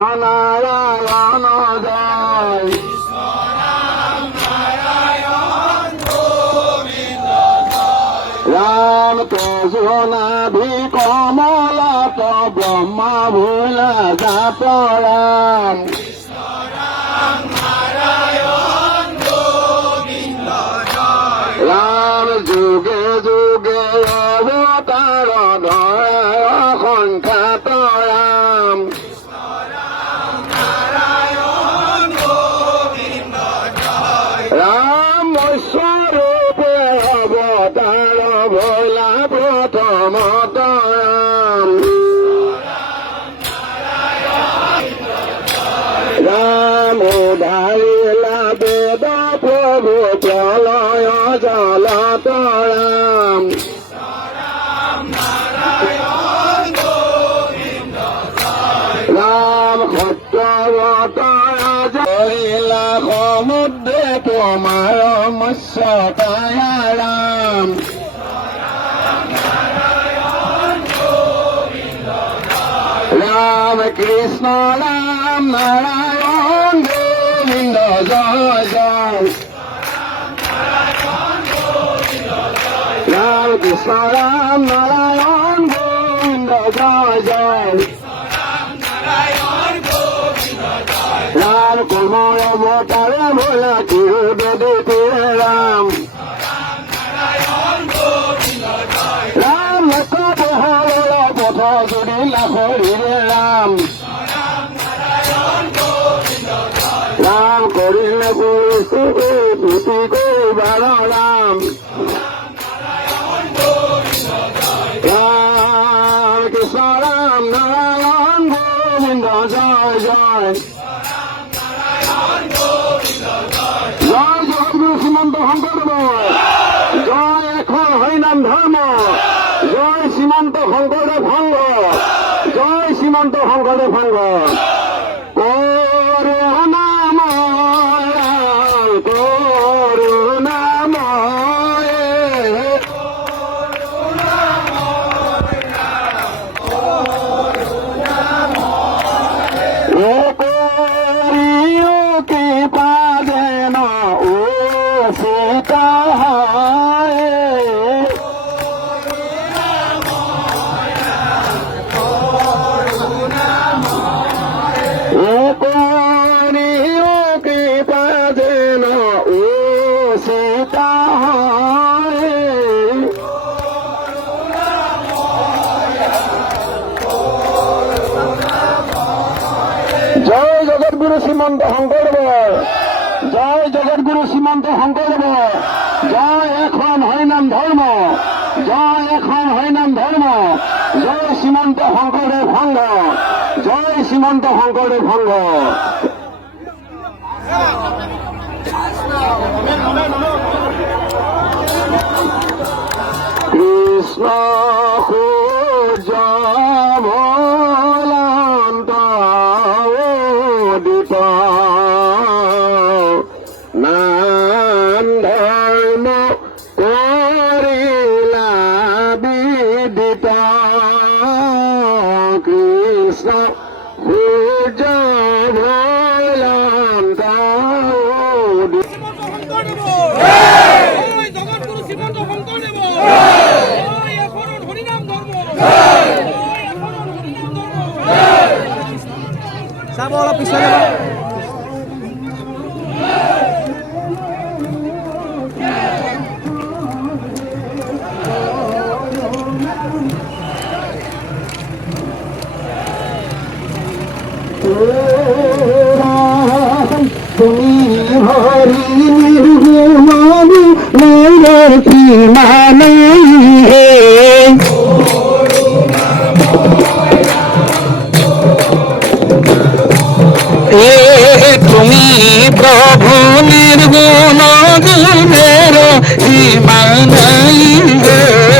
নারায়ণ জয় রাম তেজনাভি কমলত ব্রহ্মা ভোলা জাত রাম রাম যুগে যুগে অবতার ধরা সংখ্যাত রাম রাম স্বরূপে অবতার ভোলা প্রথমত রাম রাম উদ্ধারিলা বেদ প্রভু প্রলয় জলত রাম রাম সত্যবতার জয়িলা সমুদ্রে তোমার মৎস্যতায় রাম রাম কৃষ্ণ রাম নারায়ণ গোবিন্দ জয় জয় রাম কৃষ্ণ রাম নারায়ণ গোবিন্দ জয় জয় রাম কোমল অবতারে ভোলা চিরবেদে রাম রাম লক্ষ বহল পথ যদি লাভরে রাম রাম করিলে পুতি কৈবার রাম রাম কৃষ্ণ রাম নারায়ণ গোবিন্দ জয় জয় জয় জগৎগুরু শ্রীমন্ত শংকৰদেৱ জয় এখন হৰিনাম ধৰ্ম জয় শ্ৰীমন্ত শংকৰদেৱ সংঘ জয় শ্ৰীমন্ত শংকৰদেৱ সংঘ জয় জগৎগুরু শ্রীমন্ত শংকৰদেৱ জয় জগৎগুরু শ্রীমন্ত শংকৰদেৱ জয় এখন হৰিনাম ধৰ্ম জয় এখন হৰিনাম ধৰ্ম জয় শ্ৰীমন্ত শংকৰদেৱ সংঘ জয় শ্ৰীমন্ত শংকৰদেৱ সংঘ কৃষ্ণ সূৰ্য ভোলান্ত উদিত নাম ধৰ্ম কৰিলা বিদিত কৃষ্ণ সূৰ্য ভোলান্ত উদিত Sabo la pistola. তুমি হরি নির্গুণ মেরে কি মানে হে তুমি প্রভু নির্গুণ গুণের সীমা নাই হে